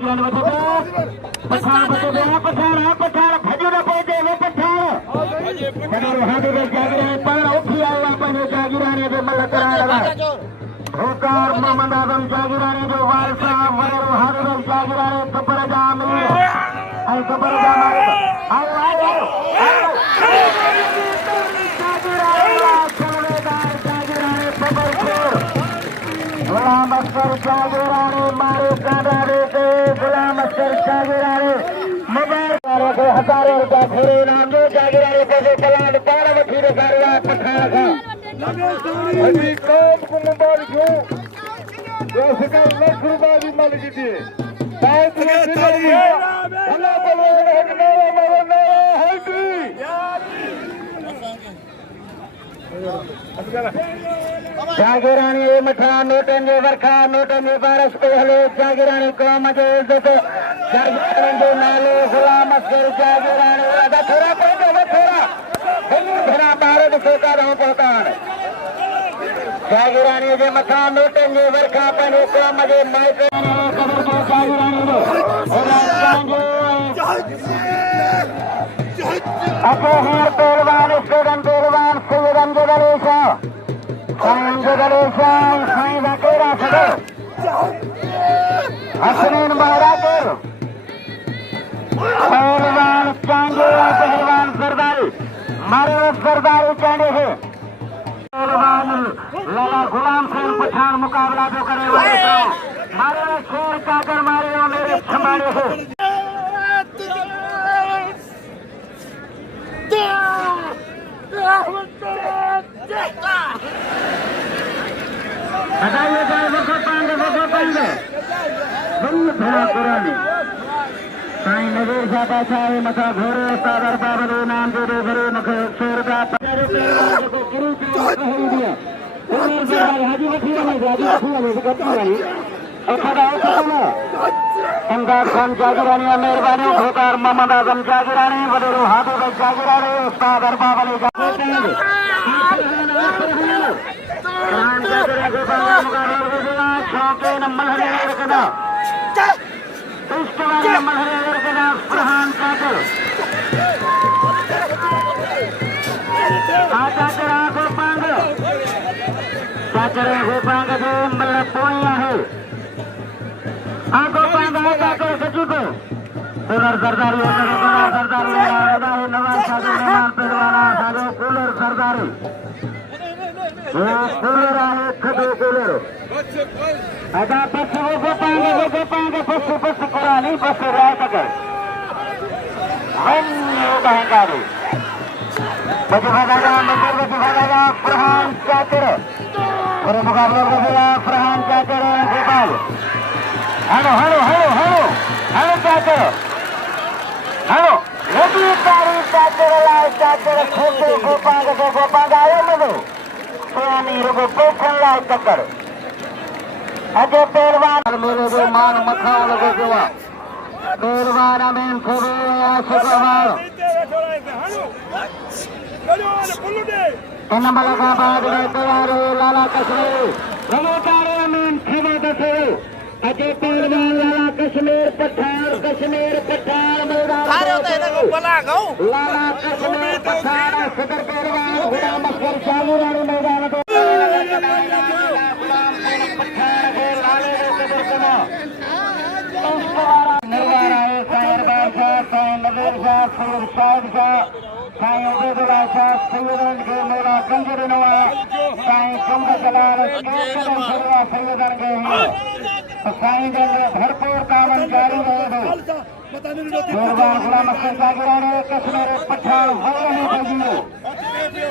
पठान पठान भजन पहुंचे वो पठान हाथी में जागिरा पर उठी आया पंहिंजे जागिराने जो मल कराइण लॻा होकार मोहम्मद आज़म जागिराने जो वार साहब वरो हाथी में जागिराने कबर जा अमीर ऐं कबर जा मालिक गुलाम अख्तर जागिराने मारे कांदा देते गुलाम अख्तर जागिराने मुबारक हजारों रुपया घोड़े नाम जो जागिराने पैसे कलान पाण वठी रखाया पठान खां अभी कौम को मुबारक हो जो सका लाख रुपया भी माल जीती है बहुत अल्लाह बोलो जागिरानी मठा नोटन जे वरखा नोटन जे बारस पे हले जागिरानी कौम जो इज्जत जागिरानी जो नालो गुलाम अख्तर जागिरानी अदा थोड़ा पहुंचो वो थोड़ा घरा बाहर दिखोता रहो पहुंचान जागिरानी जे मठा नोटन जे वरखा पे कौम जे माइक कबर जो जागिरानी नो अको हर पहलवान स्टेडियम पहलवान सैयदन जगलेशा साईं जगलेशा साईं वकेरा सदर हसनैन महाराजर पहलवान चांगे पहलवान सरदारी मारे सरदारी चांगे है पहलवान लाला गुलाम सिंह पठान मुकाबला जो करे वाले मारे शेर काकर मारे मेरे संभाले है बताइए वो पाएंगे बंद थोड़ा पुरानी साईं नवीर शाह बादशाह मथा घोड़े सागर बाबर नाम जो दे घरे नखे 100 रुपया को किरी दिया हाजी वठी वाली इमदाद खान जागिरानी मेहरबानी होकार मोहम्मद आजम जागिरानी वडेरो हाथी भाई जागिरानी उस्ताद अरबाब अली शौकीन मलहरे रखना इश्कवानी मलहरे रखना फरहान चाचर चाचर आखो पांग चाचर हो पांग जो मल पोया है आखो पांग चाचर सची को कूलर सरदारी सरदारी नवाज साधु मेहमान पहलवाना साधु कूलर सरदारी कूलर आहे खदो कूलर अदा बस वो गोपांगे बस कुरानी बस राय तकर हम बहंगारी बच भागा फरहान चाचर और मुकाबले में भी फरहान चाचर गोपाल हेलो चाचर हेलो मोदी तारीफ चाचर लाए चाचर खोटे गोपांग आयो मनो पुरानी रुगो पोखन लाए तकर अजय पहलवान मेरे जो मान मथा लगे गोवा पहलवान अमीन खोबे शुक्रवार इन मलकाबाद में तैयार लाला कश्मीर रमोतारे अमीन खेमा दसे अजय पहलवान लाला कश्मीर पठान मैदान लाला कश्मीर पठान सदर पहलवान गुलाम अख्तर जागिरानी मैदान मेला कंजर नवा साईं कम जलाल सैयदन के साईं जन भरपूर कामन जारी रहे मेहरबान गुलाम अख्तर जागिरानी कश्मीर पठान वरने बजीरो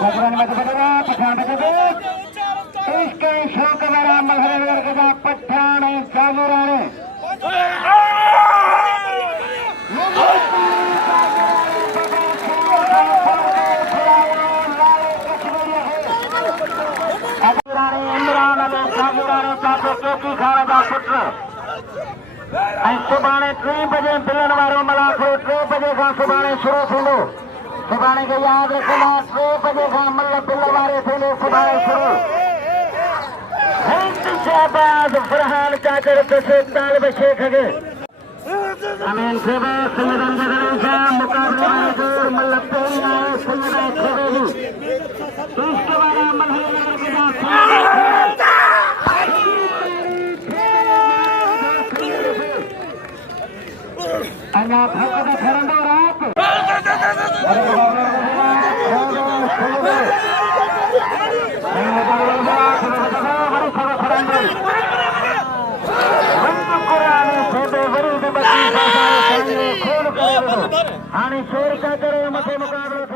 जागिरानी मत बदला पठान बदले इसके शौक मेरा मलहरे वर्ग का पठान जागिरानी सुभाणे 3 बजे मिलण वारो मलाखरो 3 बजे खां सुभाणे शुरू थींदो सुभाणे खे यादि रखंदा 3 बजे खां मल बिल वारे थींदो सुभाणे शुरू हिंद शहबाज फरहान चाचर कसे तालिब शेख खे अमीन खेबे सैयदन जगदीशा मुकाबले में जोर मल्लते नाय सैयदा खेबेगी इसके बाद मल्हर नगर के अन्ना भक्त खरंदो रात हाणे शेर का करे मथे मुकाबलो